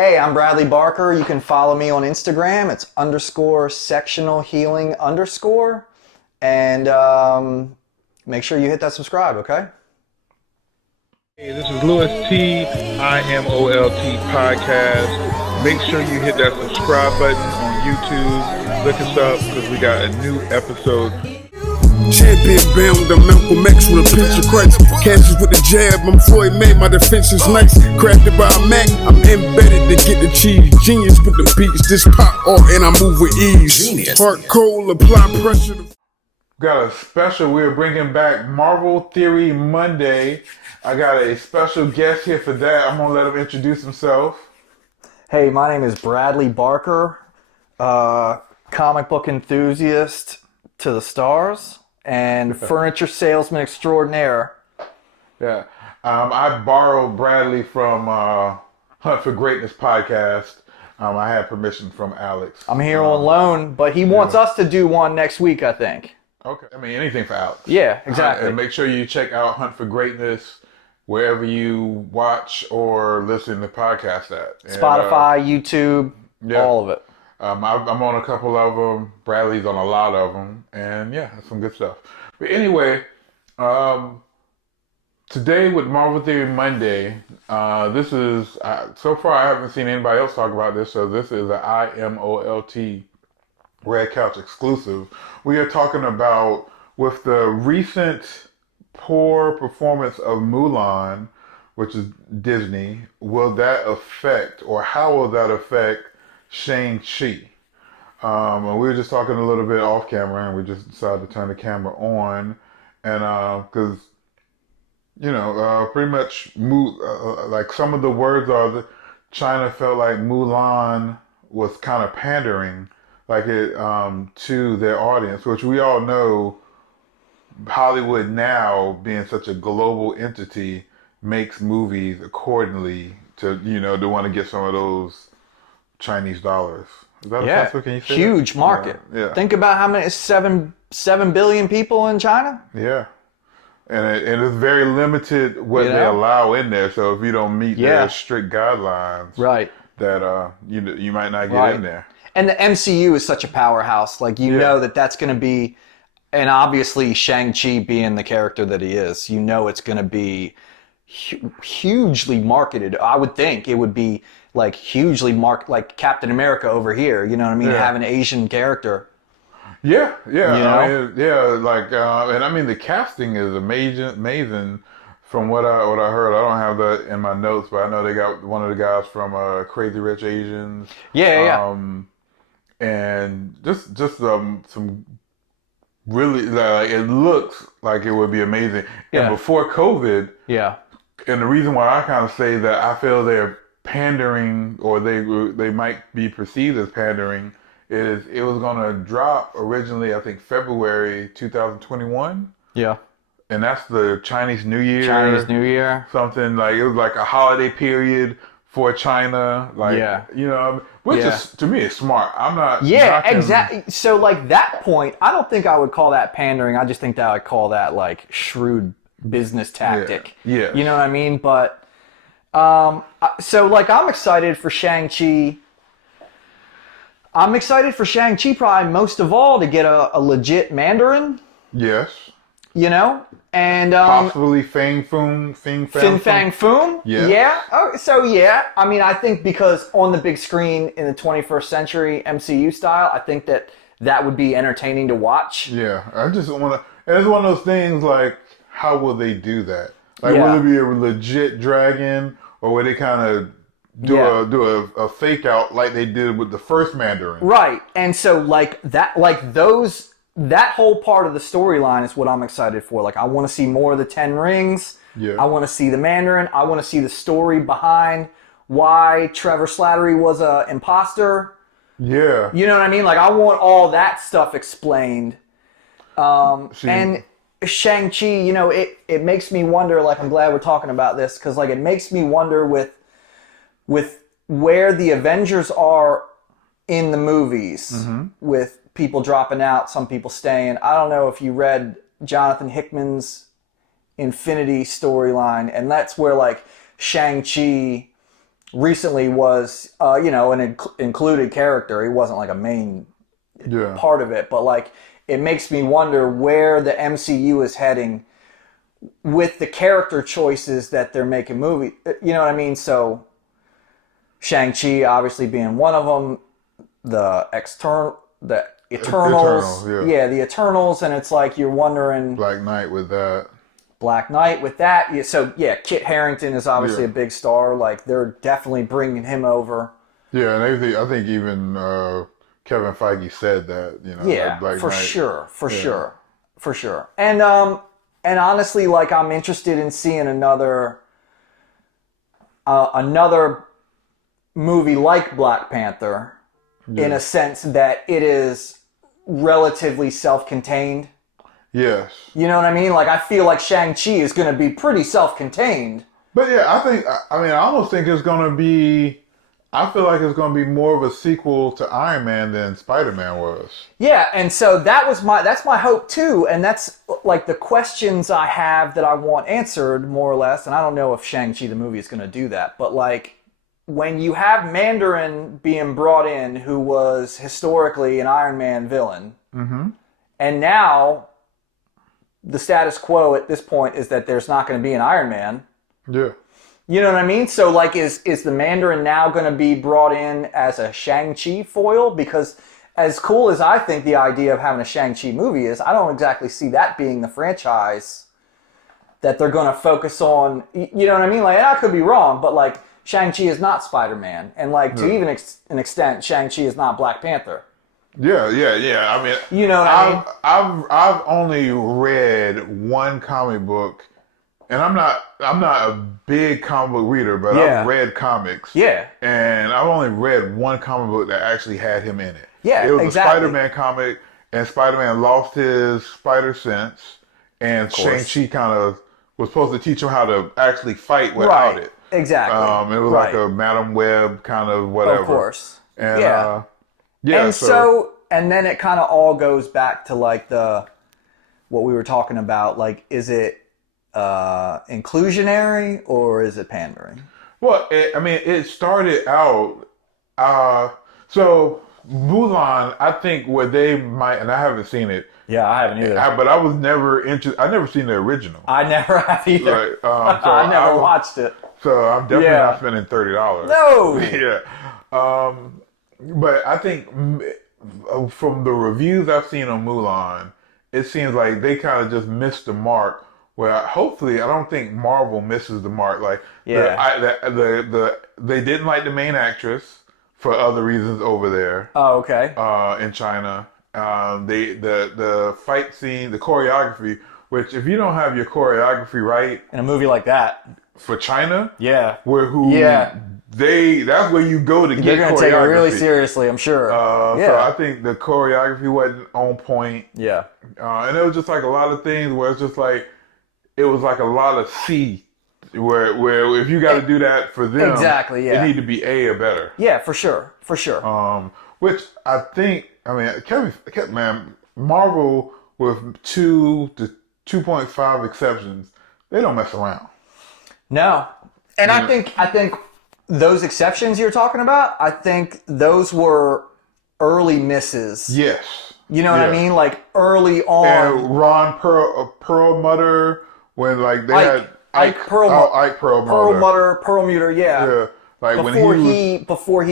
Hey, I'm Bradley Barker. You can follow me on Instagram. It's _sectionalhealing_. And make sure you hit that subscribe, okay? Hey, this is Louis T, IMOLT Podcast. Make sure you hit that subscribe button on YouTube. Look us up because we got a new episode. Champion bound to Malcolm X with a pinch of Christ. Catches with the jab, I'm Floyd May, my defense is nice. Crafted by a Mac, I'm embedded to get the cheese. Genius with the beats, this pop art and I move with ease. Genius. Heart cold, apply pressure. Got a special, we're bringing back Marvel Theory Monday. I got a special guest here for that. I'm going to let him introduce himself. Hey, my name is Bradley Barker, comic book enthusiast to the stars and furniture salesman extraordinaire. Yeah. I borrowed Bradley from Hunt4Greatness Podcast. I had permission from Alex. I'm here on loan, but he wants us to do one next week, I think. Okay. I mean, anything for Alex. Yeah, exactly. And make sure you check out Hunt4Greatness wherever you watch or listen to podcasts at. And, Spotify, YouTube, all of it. I'm on a couple of them. Bradley's on a lot of them. And yeah, some good stuff. But anyway, today with Marvel Theory Monday, this is, so far I haven't seen anybody else talk about this, so this is an IMOLT Red Couch exclusive. We are talking about, with the recent poor performance of Mulan, which is Disney, will that affect, or how will that affect Shang Chi? And we were just talking a little bit off camera, and we just decided to turn the camera on, and because pretty much like some of the words are that China felt like Mulan was kind of pandering, like it to their audience, which we all know Hollywood now, being such a global entity, makes movies accordingly to to want to get some of those Chinese dollars. Is that offensive? Can you say huge that? market. Yeah. Think about how many 7 billion people in China. Yeah, and it's very limited what they allow in there. So if you don't meet their strict guidelines, right, that you might not get in there. And the MCU is such a powerhouse. Like know that's going to be, and obviously Shang Chi being the character that he is, it's going to be hugely marketed. I would think it would be like hugely like Captain America over here. You know what I mean? Have an Asian character. Yeah. And I mean the casting is amazing. From what I heard, I don't have that in my notes, but I know they got one of the guys from Crazy Rich Asians. And just some really, like, it looks like it would be amazing. And before COVID, and the reason why I kind of say that I feel they're pandering, or they might be perceived as pandering, is it was going to drop originally, I think, February 2021. Yeah. And that's the Chinese New Year. Something like, it was like a holiday period for China. Like, which is, to me, is smart. I'm not. Yeah, exactly. So, like, that point, I don't think I would call that pandering. I just think that I would call that, like, shrewd business tactic. Yeah. You know what I mean? But, so, like, I'm excited for Shang-Chi. I'm excited for Shang-Chi probably most of all to get a legit Mandarin. Yes. And possibly Fin Fang Foom. Yeah. Oh, so I mean, I think because on the big screen in the 21st century MCU style, I think that would be entertaining to watch. Yeah, I just want to. And it's one of those things like, how will they do that? Like, will it be a legit dragon, or will they kind of do a fake out like they did with the first Mandarin? Right, and so like that, like those. That whole part of the storyline is what I'm excited for. Like, I want to see more of the 10 Rings. Yeah. I want to see the Mandarin. I want to see the story behind why Trevor Slattery was an imposter. Yeah. You know what I mean? Like, I want all that stuff explained. And Shang-Chi, it makes me wonder, like, I'm glad we're talking about this, because, like, it makes me wonder with where the Avengers are in the movies, with people dropping out, some people staying. I don't know if you read Jonathan Hickman's Infinity storyline, and that's where, like, Shang-Chi recently was, an included character. He wasn't like a main part of it, but like it makes me wonder where the MCU is heading with the character choices that they're making movie. You know what I mean? So Shang Chi obviously being one of them, the Eternals, the Eternals, and it's like you're wondering Black Knight with that. So Kit Harington is obviously a big star. Like they're definitely bringing him over. Yeah, and I think even Kevin Feige said that. For sure. And honestly, like I'm interested in seeing another movie like Black Panther, in a sense that it is relatively self-contained. Yes. You know what I mean? Like, I feel like Shang-Chi is going to be pretty self-contained. But yeah, I almost think it's going to be, I feel like it's going to be more of a sequel to Iron Man than Spider-Man was. Yeah, and so that's my hope too, and that's like the questions I have that I want answered, more or less, and I don't know if Shang-Chi the movie is going to do that, but like, when you have Mandarin being brought in, who was historically an Iron Man villain, and now the status quo at this point is that there's not going to be an Iron Man. Yeah. You know what I mean? So, like, is the Mandarin now going to be brought in as a Shang-Chi foil? Because as cool as I think the idea of having a Shang-Chi movie is, I don't exactly see that being the franchise that they're going to focus on. You know what I mean? Like, I could be wrong, but, like, Shang-Chi is not Spider-Man. And, like, to even an extent, Shang-Chi is not Black Panther. Yeah. I mean, you know what I mean? I've only read one comic book, and I'm not a big comic book reader, but I've read comics. Yeah. And I've only read one comic book that actually had him in it. Yeah, it was a Spider-Man comic, and Spider-Man lost his spider sense, and Shang-Chi kind of was supposed to teach him how to actually fight without it. Exactly. It was like a Madam Web kind of whatever. Of course. And, and so and then it kind of all goes back to like what we were talking about. Like, is it inclusionary or is it pandering? Well, it started out. So Mulan, I think where they might, and I haven't seen it. Yeah, I haven't either. But I was never interested. I never seen the original. I never have either. So I never watched it. So I'm definitely not spending $30. No. Yeah. But I think from the reviews I've seen on Mulan, it seems like they kind of just missed the mark. Well, hopefully, I don't think Marvel misses the mark. Like, they didn't like the main actress for other reasons over there. Oh, okay. In China, the fight scene, the choreography. Which, if you don't have your choreography right in a movie like that for China, that's where you go to get choreography. They're going to take it really seriously, I'm sure. So I think the choreography wasn't on point. Yeah. And it was just like a lot of things where it's just like, it was like a lot of C, where if you got to do that for them, it need to be A or better. Yeah, for sure. Which I think, Marvel with 2 to 2.5 exceptions, they don't mess around. No. And I think those exceptions you're talking about, I think those were early misses. Yes. You know what I mean? Like early on. And Ron Perlmutter, when like they had Ike Perlmutter, yeah. Yeah. Like before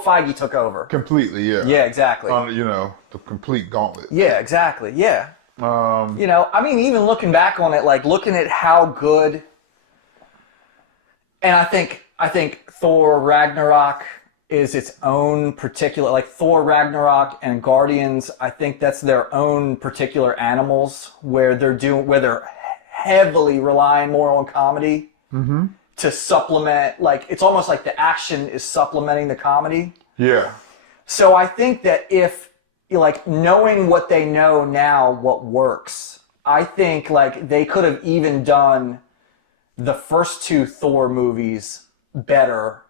Feige took over. Completely, yeah. Yeah, exactly. The complete gauntlet. Yeah, exactly. Yeah. Even looking back on it, like looking at how good, and I think Thor Ragnarok is its own particular, like Thor Ragnarok and Guardians, I think that's their own particular animals where they're heavily relying more on comedy to supplement, like it's almost like the action is supplementing the comedy. Yeah. So I think that if, like, knowing what they know now, what works, I think like they could have even done the first 2 Thor movies better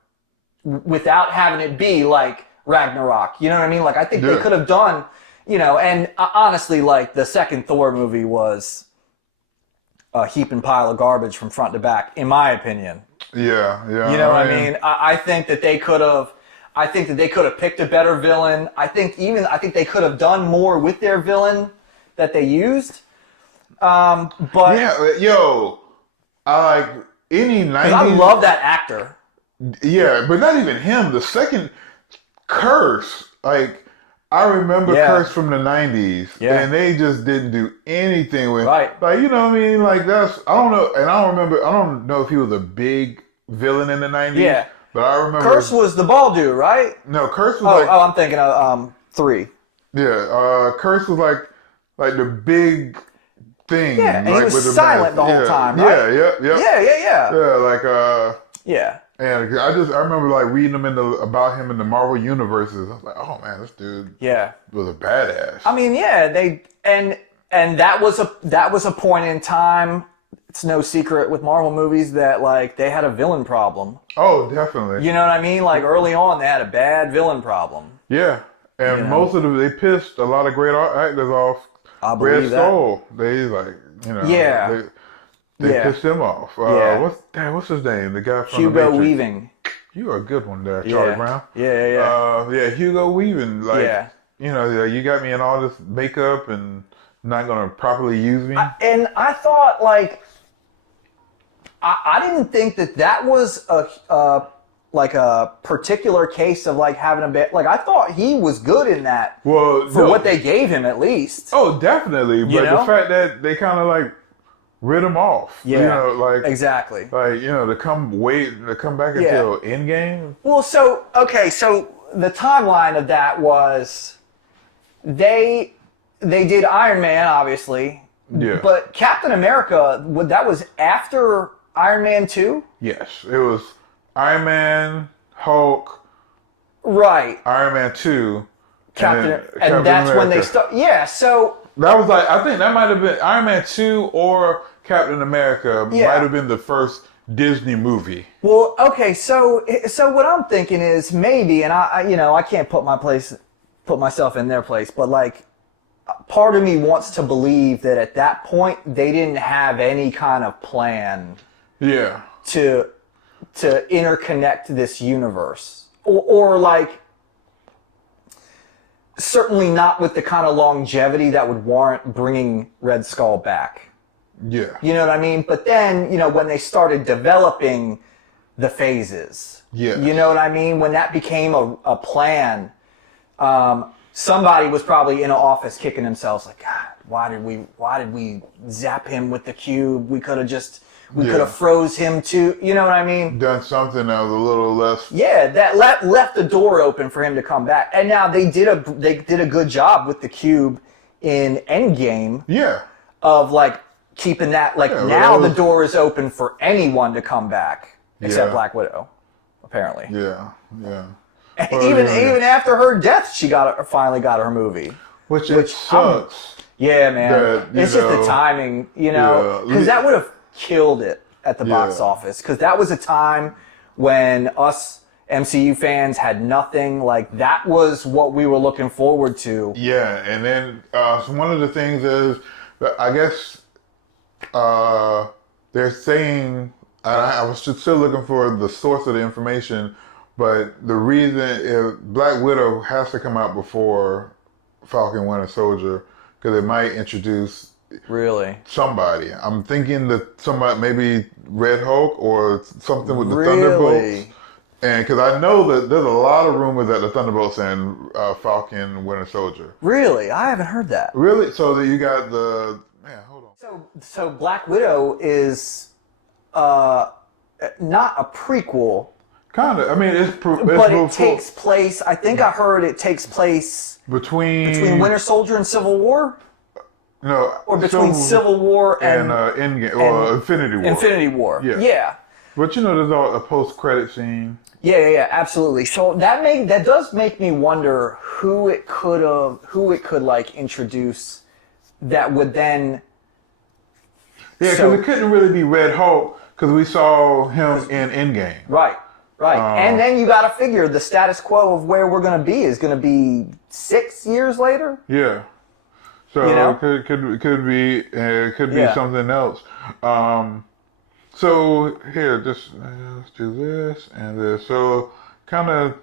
without having it be like Ragnarok. You know what I mean? Like, I think they could have done, and honestly, like the second Thor movie was a heaping pile of garbage from front to back, in my opinion. Yeah. You know what I mean? I think that they could have. I think that they could have picked a better villain. I think they could have done more with their villain that they used. But yeah, I like any 90s. I love that actor. Yeah, but not even him. The second Curse, like I remember Curse from the 90s, and they just didn't do anything with. Right. Like you know what I mean? Like I don't know, and I don't remember. I don't know if he was a big villain in the 90s. Yeah. But I remember Curse was the bald dude, right? No, Curse was I'm thinking of 3. Yeah, Curse was like the big thing. Yeah, and like, he was with the silent the whole time, right? Yeah. Yeah, like Yeah. And I remember like reading about him in the Marvel universes. I was like, oh man, this dude was a badass. I mean, and that was a point in time. It's no secret with Marvel movies that like they had a villain problem. Oh, definitely. You know what I mean? Like early on, they had a bad villain problem. Yeah, and most of them, they pissed a lot of great actors off. I believe Red Skull, they like they pissed him off. What's his name? The guy from Hugo the Matrix. Weaving. You are a good one there, Charlie Brown. Yeah. Hugo Weaving. Like, you got me in all this makeup and not gonna properly use me. And I thought like. I didn't think that was a particular case of like having a bit. Like I thought he was good in that. Well, for what they gave him at least. Oh, definitely. But the fact that they kind of like rid him off. Yeah. Exactly. Like to come back until Endgame. Well, so the timeline of that was they did Iron Man obviously. Yeah. But Captain America, that was after Iron Man 2? Yes, it was Iron Man, Hulk, right? Iron Man 2, Captain and that's America. When they start. Yeah, so that was like I think that might have been Iron Man 2 or Captain America might have been the first Disney movie. Well, okay, so what I'm thinking is maybe, and I can't put myself in their place, but like. Part of me wants to believe that at that point they didn't have any kind of plan to interconnect this universe or like certainly not with the kind of longevity that would warrant bringing Red Skull back. Yeah. You know what I mean? But then, when they started developing the phases, you know what I mean? When that became a plan, somebody was probably in an office kicking themselves like, God, why did we zap him with the cube? We could have froze him too. You know what I mean? Done something that was a little less. Yeah, that left the door open for him to come back. And now they did a good job with the cube in Endgame. Yeah. Of like keeping that now the door is open for anyone to come back except Black Widow, apparently. Yeah. Yeah. Even after her death, she finally got her movie, which sucks. Yeah, man. It's just the timing, because that would have killed it at the box office. Because that was a time when us MCU fans had nothing. Like that was what we were looking forward to. Yeah, and then so one of the things is, I guess they're saying. I was still looking for the source of the information. But the reason Black Widow has to come out before Falcon Winter Soldier because it might introduce somebody. I'm thinking that somebody, maybe Red Hulk or something with the Thunderbolts. And because I know that there's a lot of rumors that the Thunderbolts and Falcon Winter Soldier. Really? I haven't heard that. Really? So that you got hold on. So Black Widow is not a prequel. Kind of. I mean, but it takes place. I think I heard it takes place between Winter Soldier and Civil War. No, or between Civil War and Endgame or Infinity War. Infinity War. Yeah. But there's a post-credit scene. Yeah, absolutely. So that does make me wonder who it could like introduce that would then. Yeah, because it couldn't really be Red Hulk because we saw him in Endgame. Right. And then you got to figure the status quo of where we're going to be is going to be 6 years later. Yeah. So it could be something else. So here, just let's do this and this. So kind of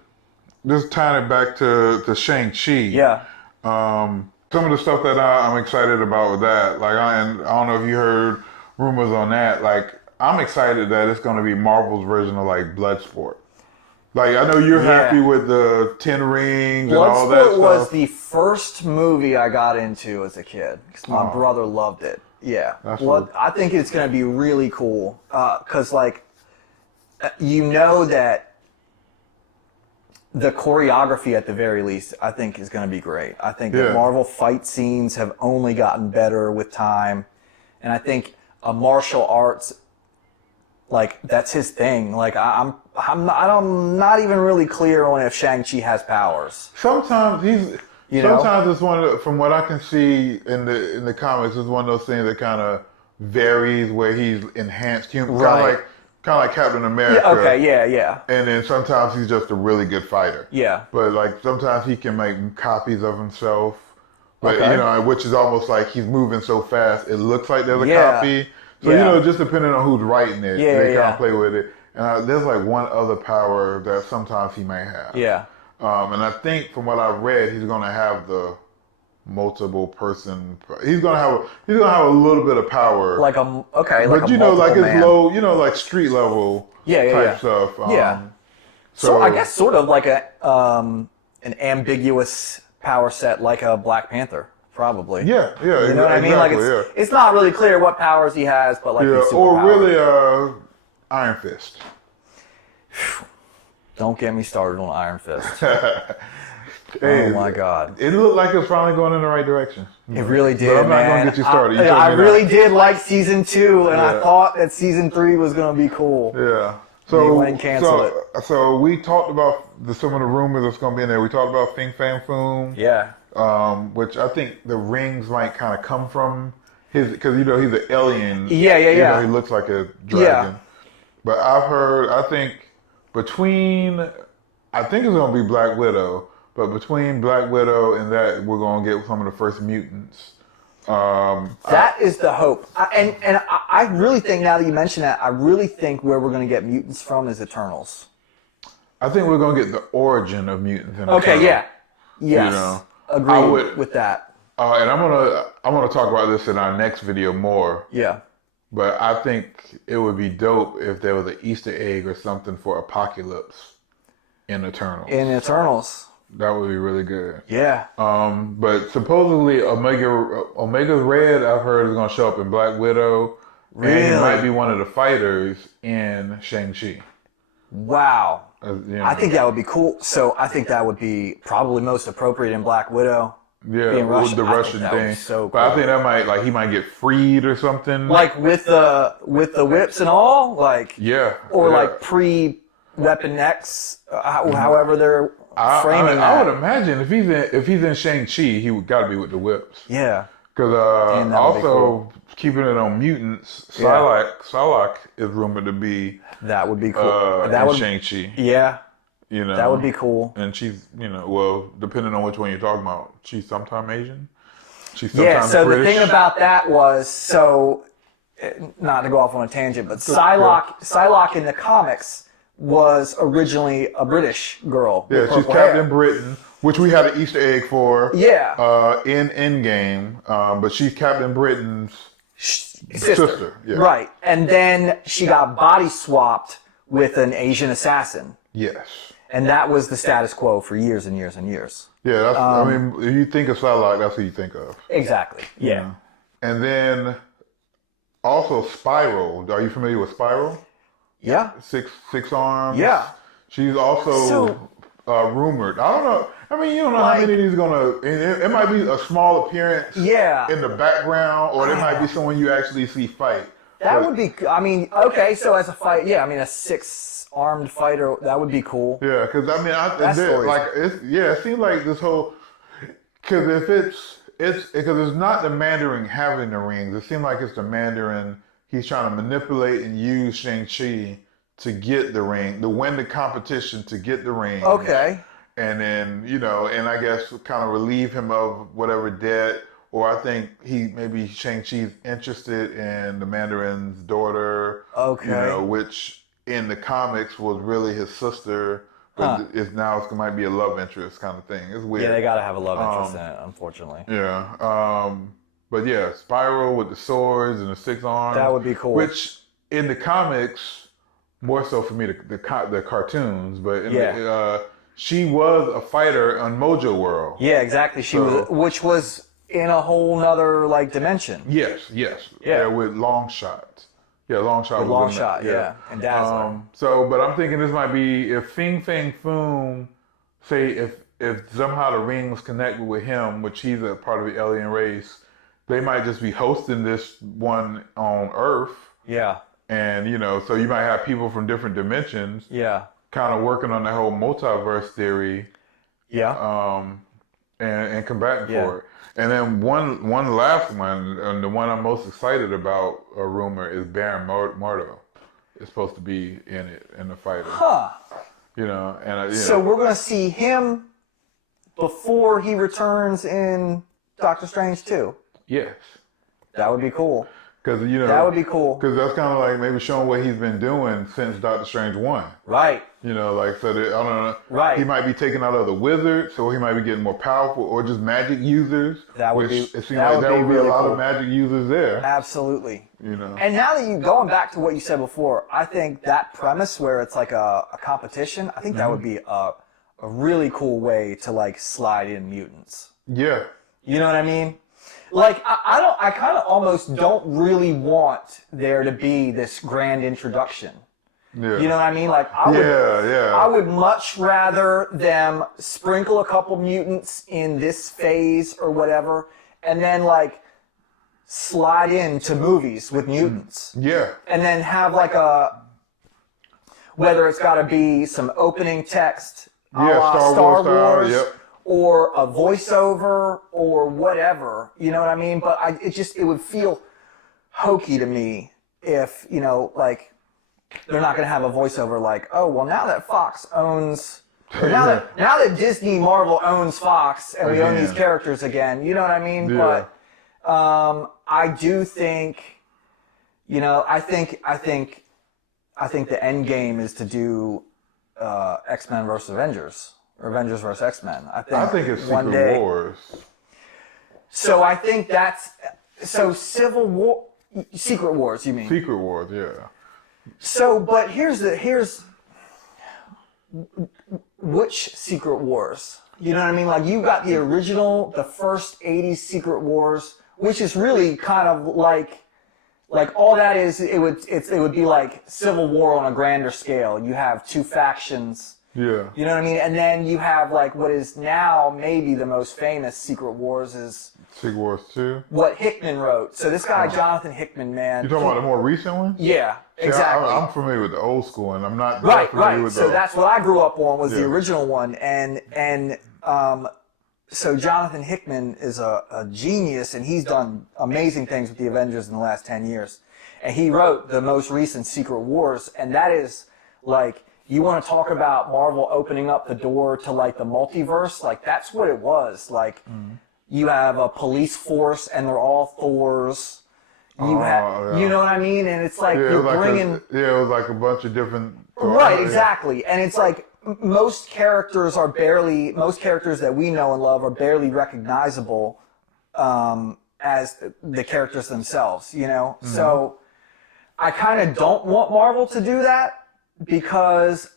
just tying it back to Shang Chi. Yeah. Some of the stuff that I'm excited about with that, like, and I don't know if you heard rumors on that. Like, I'm excited that it's going to be Marvel's version of like Bloodsport. Like, I know you're happy with the 10 Rings and all that stuff. Bloodsport was the first movie I got into as a kid because my brother loved it. Yeah. I think it's going to be really cool because, like, you know that the choreography at the very least, I think, is going to be great. I think that Marvel fight scenes have only gotten better with time. And I think martial arts, like, that's his thing. Like, I'm not even really clear on if Shang-Chi has powers. Sometimes it's one of the, from what I can see in the comics, it's one of those things that kind of varies where he's enhanced human. Right. Kind of like Captain America. Yeah, okay, yeah. And then sometimes he's just a really good fighter. Yeah. But like sometimes he can make copies of himself. But you know, which is almost like he's moving so fast it looks like there's a copy. So you know, just depending on who's writing it, they kind of play with it. And there's like one other power that sometimes he may have. Yeah. And I think from what I've read, he's gonna have the multiple person. He's gonna have a little bit of power, like but you know, like it's low, you know, like street level type stuff. So I guess sort of like an ambiguous power set, like a Black Panther, probably. Yeah, you know what I mean? Like it's not really clear what powers he has, but like or really Iron Fist. Don't get me started on Iron Fist. Oh my God! It looked like it was finally going in the right direction. It really did, but I'm not going to get you started. I really did like season 2, and I thought that season 3 was going to be cool. Yeah. So we talked about some of the rumors that's going to be in there. We talked about Fin Fang Foom. Yeah. Which I think the rings might kind of come from his, because you know he's an alien. Yeah. You know, he looks like a dragon. Yeah. But I think it's going to be Black Widow. But between Black Widow and that, we're going to get some of the first mutants. That is the hope. I really think, now that you mention that, I really think where we're going to get mutants from is Eternals. I think we're going to get the origin of mutants in Eternals. Okay, yeah. Yes. You know, agree with that. And I'm gonna talk about this in our next video more. Yeah. But I think it would be dope if there was an Easter egg or something for Apocalypse in Eternals. That would be really good. Yeah. But supposedly Omega's Red, I've heard, is going to show up in Black Widow. Really? And he might be one of the fighters in Shang-Chi. Wow. You know. I think that would be cool. So I think that would be probably most appropriate in Black Widow. Yeah, with the Russian thing. So cool. But I think that he might get freed or something. Like with the whips and all? Like, yeah. Or like pre-Weapon X, however they're framing that. I would imagine if he's in Shang-Chi, he would got to be with the whips. Yeah. Because also keeping it on mutants, Psylocke is rumored to be. That would be cool. In Shang-Chi. Yeah. You know, that would be cool. And she's, depending on which one you're talking about, she's sometime Asian. She's sometimes so British. The thing about that was, not to go off on a tangent, but Psylocke in the comics was originally a British girl. Yeah, she's Captain Britain, which we had an Easter egg for. Yeah. In Endgame, but she's Captain Britain's sister. Yeah. Right, and then she got body swapped with an Asian assassin. Yes. And that was the status quo for years and years and years. Yeah, that's, if you think of Psylocke, that's who you think of. Exactly. Yeah. And then also Spiral. Are you familiar with Spiral? Yeah. Six arms. Yeah. She's also rumored. I don't know. I mean, you don't know how many of these gonna. It might be a small appearance. Yeah. In the background, or it might be someone you actually see fight. That would be. I mean, okay. So as a fight, a 6-armed fighter, that would be cool. Yeah, because it seems like this whole. Because it's not the Mandarin having the rings. It seems like it's the Mandarin. He's trying to manipulate and use Shang-Chi to get the ring, to win the competition, to get the ring. Okay. And then, and I guess kind of relieve him of whatever debt or I think maybe Shang-Chi's interested in the Mandarin's daughter. Okay. You know, which in the comics was really his sister, but it might be a love interest kind of thing. It's weird. Yeah, they gotta have a love interest in it, unfortunately. Yeah. But yeah, Spiral with the swords and the 6 arms. That would be cool. Which in the comics, more so for me, the cartoons, but she was a fighter on Mojo World. Yeah, exactly. She was, which was in a whole nother like dimension. Yes. Yeah, with long shots. Yeah, long shot. With long shot, yeah. And Dazzler. But I'm thinking this might be if Fing Fang Foom, say if somehow the rings connected with him, which he's a part of the alien race, they might just be hosting this one on Earth. Yeah. And, you know, so you might have people from different dimensions. Yeah. Kind of working on the whole multiverse theory. Yeah. And combating for it. And then one last one, and the one I'm most excited about, a rumor, is Baron Mordo. It's supposed to be in it, in the fighter. Huh. You know, and so we're going to see him before he returns in Doctor Strange 2. Yes. That would be cool. Because, you know, that would be cool. Because that's kind of like maybe showing what he's been doing since Doctor Strange 1. Right. You know, like, so that, I don't know. Right. He might be taking out other wizards, or he might be getting more powerful, or just magic users. That would be. It seems like there would be a lot of magic users there. Absolutely. You know. And now that going back to what you said before, I think that premise where it's like a competition, I think that would be a really cool way to like slide in mutants. Yeah. You know what I mean? Like, I kind of almost don't really want there to be this grand introduction. Yeah. You know what I mean? Like, I would much rather them sprinkle a couple mutants in this phase or whatever, and then like slide into movies with mutants. Yeah. And then have like whether it's got to be some opening text, Star Wars. Yep. Or a voiceover, or whatever, you know what I mean? But it would feel hokey to me if, you know, like, they're not going to have a voiceover like, oh, well, now that Fox owns, now that Disney Marvel owns Fox, and we own these characters again, you know what I mean? Yeah. But I do think, you know, I think the end game is to do X-Men versus Avengers. Or Avengers vs. X-Men. I think it's one Secret day. Wars. So I think Civil War, Secret Wars. You mean? Secret Wars, yeah. So, but here's which Secret Wars? You know what I mean? Like you got the original, the first '80s Secret Wars, which is really kind of like all that is. It would be like Civil War on a grander scale. You have two factions. Yeah. You know what I mean? And then you have like what is now maybe the most famous Secret Wars is Secret Wars 2. What Hickman wrote. So this guy, Jonathan Hickman, man. You talking about the more recent one? Yeah, exactly. I'm familiar with the old school, and I'm not familiar with so that's what I grew up on was the original one, and so Jonathan Hickman is a genius, and he's done amazing things with the Avengers in the last 10 years, and he wrote the most recent Secret Wars, and that is like. You want to talk about Marvel opening up the door to like the multiverse? Like that's what it was. Like you have a police force and they're all Thors. You know what I mean? And it's like you're bringing. It was like a bunch of different. Right, exactly. And it's like most characters that we know and love are barely recognizable as the characters themselves. You know, so I kind of don't want Marvel to do that. Because,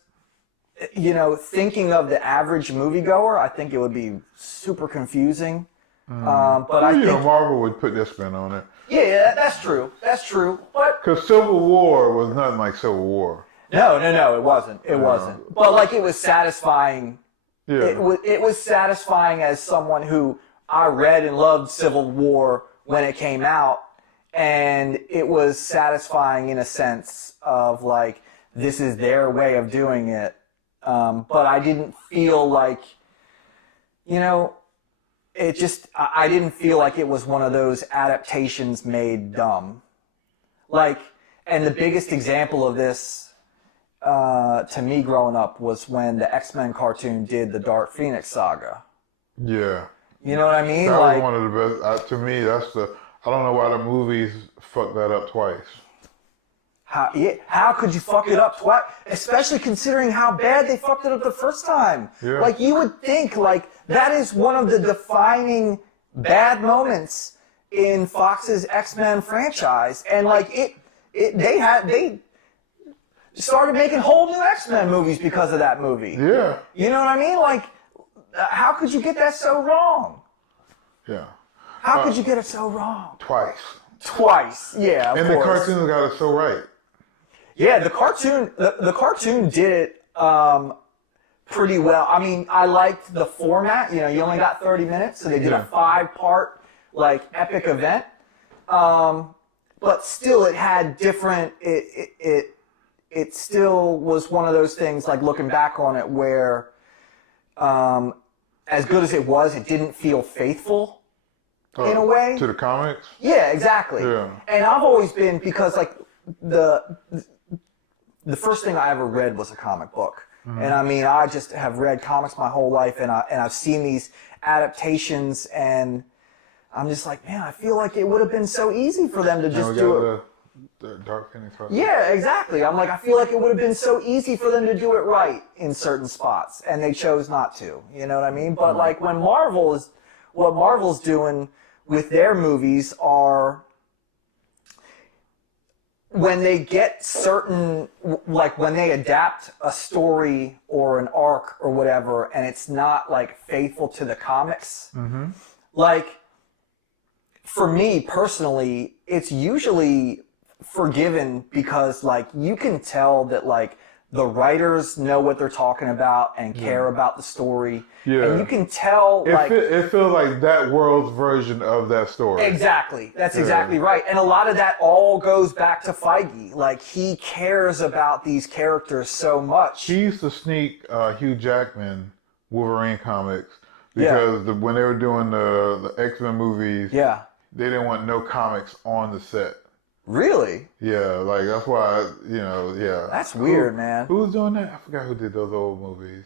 you know, thinking of the average moviegoer, I think it would be super confusing. But I think Marvel would put their spin on it. Yeah, that's true. That's true. But because Civil War was nothing like Civil War. No, it wasn't. It wasn't. But like it was satisfying. Yeah. It was satisfying as someone who I read and loved Civil War when it came out, and it was satisfying in a sense of like. This is their way of doing it. But I didn't feel like, you know, I didn't feel like it was one of those adaptations made dumb. Like, and the biggest example of this to me growing up was when the X-Men cartoon did the Dark Phoenix saga. Yeah. You know what I mean? That like was one of the best. To me, that's I don't know why the movies fucked that up twice. How could you fuck it up twice? Especially considering how bad they fucked it up the first time. Yeah. Like, you would think, like, that is one of the defining bad moments in Fox's X-Men franchise. And, like, they started making whole new X-Men movies because of that movie. Yeah. You know what I mean? Like, how could you get that so wrong? Yeah. How could you get it so wrong? Twice. Yeah, of and course. the cartoons got it so right. Yeah, the cartoon did it pretty well. I mean, I liked the format. You know, you only got 30 minutes, so they did a 5-part, like, epic event. But still, it had different. It still was one of those things, like, looking back on it, where as good as it was, it didn't feel faithful in a way to the comics. Yeah, exactly. Yeah. And I've always been, because, like, the first thing I ever read was a comic book. Mm-hmm. And I mean, I just have read comics my whole life, and I've seen these adaptations, and I'm just like, man, I feel like it would have been so easy for them to just do it. The Dark Phoenix. Yeah, exactly. I'm like, I feel like it would have been so easy for them to do it right in certain spots, and they chose not to. You know what I mean? But like, when what Marvel's doing with their movies are, when they get certain, like when they adapt a story or an arc or whatever, and it's not like faithful to the comics, like, for me personally, it's usually forgiven, because like, you can tell that like the writers know what they're talking about and care about the story. Yeah. And you can tell, it feels like that world's version of that story. Exactly. That's exactly right. And a lot of that all goes back to Feige. Like, he cares about these characters so much. He used to sneak Hugh Jackman Wolverine comics, because when they were doing the X-Men movies, they didn't want no comics on the set. Really? Yeah, like, that's why, That's weird, man. Who was doing that? I forgot who did those old movies.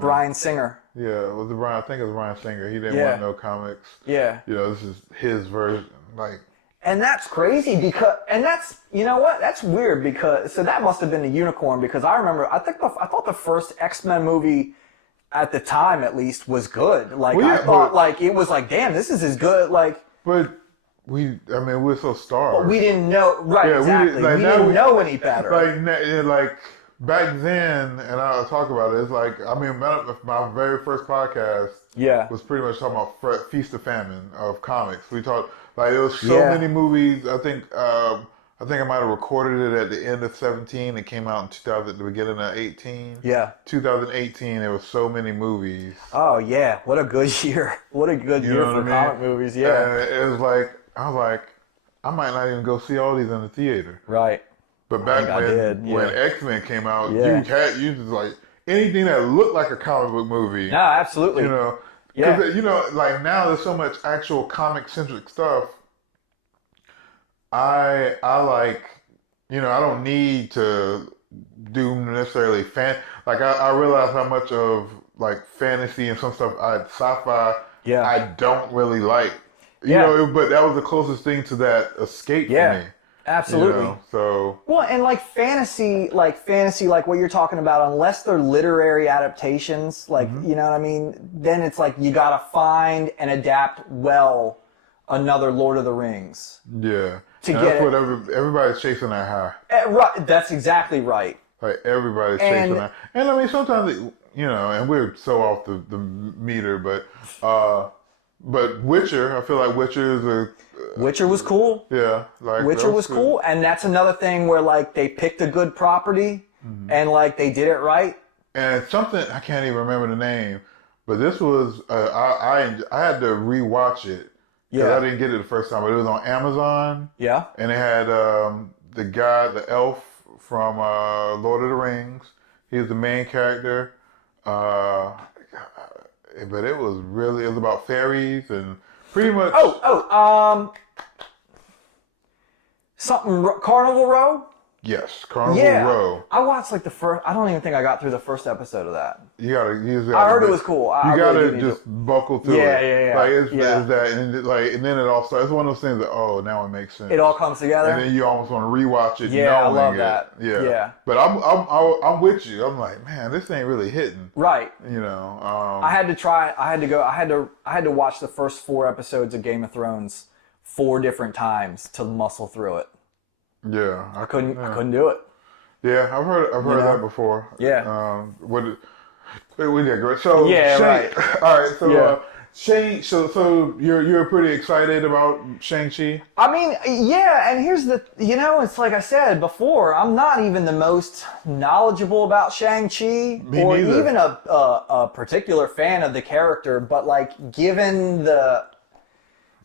Bryan Singer. Yeah, was it Bryan? I think it was Bryan Singer. He didn't want no comics. Yeah. This is his version. Like, and that's crazy, because, and that's, you know what? That's weird, because, so that must have been the unicorn, because I remember, I thought the first X-Men movie, at the time at least, was good. Like, I thought, like, it was like, damn, this is as good, like. But we're so starved. We didn't know, right, exactly. We didn't know any better. Like, back then, and I'll talk about it, it's like, I mean, my very first podcast was pretty much talking about Feast of Famine of comics. We talked, like, there was so many movies. I think I might have recorded it at the end of 17. It came out in 2000, the beginning of 18. Yeah. 2018, there were so many movies. Oh, yeah. What a good year. What a good year for comic movies, yeah. And it was like, I was like, I might not even go see all these in the theater. Right. But back when X-Men came out, you just like anything that looked like a comic book movie. No, absolutely. Because like, now there's so much actual comic centric stuff. I like, I don't need to do necessarily like, I realize how much of like fantasy and some stuff, sci-fi, I don't really like. But that was the closest thing to that escape for me. Absolutely. So. Well, and like fantasy, like what you're talking about, unless they're literary adaptations, like, you know what I mean? Then it's like, you gotta find and adapt well another Lord of the Rings. Yeah. That's what everybody's chasing that high. Right. That's exactly right. Like, everybody's chasing that. And I mean, sometimes, and we're so off the meter, but Witcher, I feel like Witcher is Witcher was cool. Yeah. Like, Witcher was cool. And that's another thing where, like, they picked a good property and, like, they did it right. And something, I can't even remember the name, but this was, I had to rewatch it. Yeah. I didn't get it the first time, but it was on Amazon. Yeah. And it had the elf from Lord of the Rings. He was the main character. But it was about fairies and pretty much. Something Carnival Row? Yes, Carnival Row. I watched like the first. I don't even think I got through the first episode of that. You gotta. I heard it was cool. You gotta just buckle through it. Yeah. Like it's that, and then it all starts. It's one of those things that now it makes sense. It all comes together, and then you almost want to rewatch it. Yeah, I love it. that. Yeah. But I'm with you. I'm like, man, this ain't really hitting. Right. I had to try. I had to watch the first 4 episodes of Game of Thrones 4 different times to muscle through it. Yeah, I couldn't do it. Yeah, I've heard that before. Yeah. We digress. So right. All right. So Shang. So you're pretty excited about Shang-Chi? I mean, yeah. And here's the, it's like I said before. I'm not even the most knowledgeable about Shang-Chi or even a particular fan of the character. But like, given the,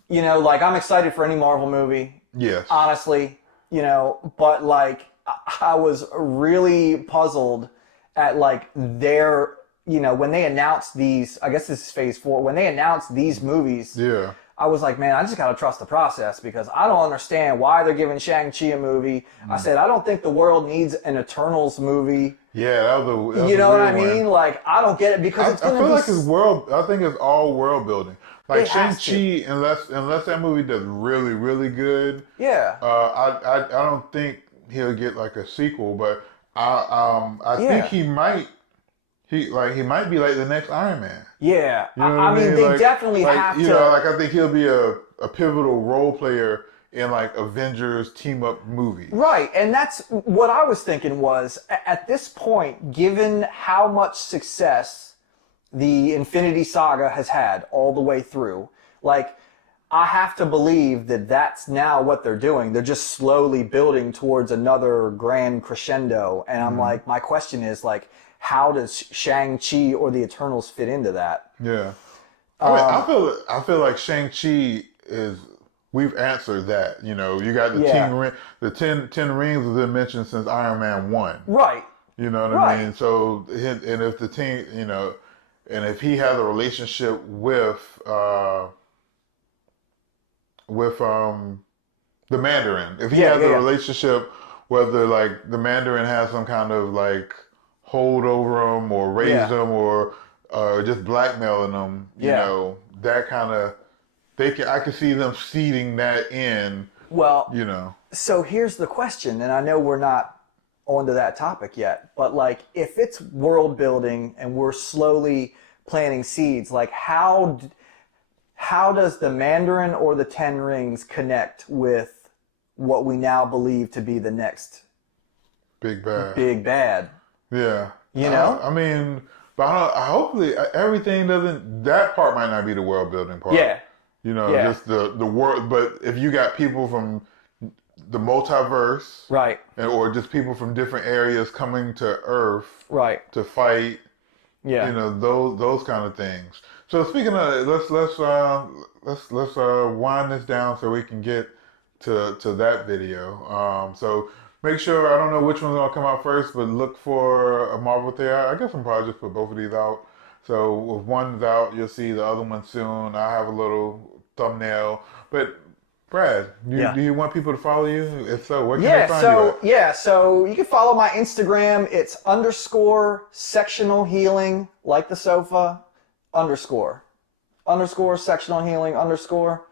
like I'm excited for any Marvel movie. Yes. Honestly, but like. I was really puzzled at like their, when they announced these, I guess this is phase 4, when they announced these movies, I was like, man, I just got to trust the process because I don't understand why they're giving Shang-Chi a movie. I said, I don't think the world needs an Eternals movie. Yeah, that was you know what I mean? Like, I don't get it because it's going to be... I feel like I think it's all world building. Like Shang-Chi, unless that movie does really, really good, I don't think he'll get like a sequel, but I think he might be like the next Iron Man. Yeah, you know I mean they definitely have to. I think he'll be a pivotal role player in like Avengers team up movie. Right, and that's what I was thinking was at this point, given how much success the Infinity Saga has had all the way through, like. I have to believe that that's now what they're doing. They're just slowly building towards another grand crescendo. And I'm like, my question is like, how does Shang-Chi or the Eternals fit into that? Yeah. I feel like Shang-Chi we've answered that. You got the 10 rings have been mentioned since Iron Man 1. Right. You know what I mean? So, and if the team, and if he has a relationship with the Mandarin. If he has a relationship, whether like the Mandarin has some kind of like hold over him or raise him or just blackmailing him, that kind of I can see them seeding that in. Well, So here's the question, and I know we're not onto that topic yet, but like if it's world building and we're slowly planting seeds, like how does the Mandarin or the 10 Rings connect with what we now believe to be the next big bad? Yeah. I mean, but hopefully everything that part might not be the world building part. Yeah. Just the world. But if you got people from the multiverse, right, or just people from different areas coming to Earth, right, to fight, those kind of things. So speaking of, let's wind this down so we can get to that video. So make sure, I don't know which one's gonna come out first, but look for a Marvel Theory. I guess I'm probably just put both of these out. So if one's out, you'll see the other one soon. I have a little thumbnail. But Brad, do you want people to follow you? If so, where can they find you at? Yeah, so you can follow my Instagram. It's _sectional healing, like the sofa, _. Sectional healing _.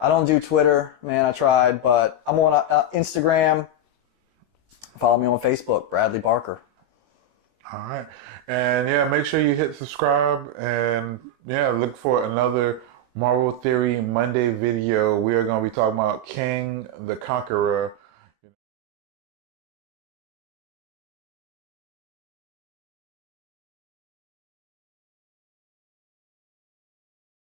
I don't do Twitter, man, I tried, but I'm on Instagram. Follow me on Facebook, Bradley Barker. All right. And make sure you hit subscribe and look for another Marvel Theory Monday video. We are going to be talking about King the Conqueror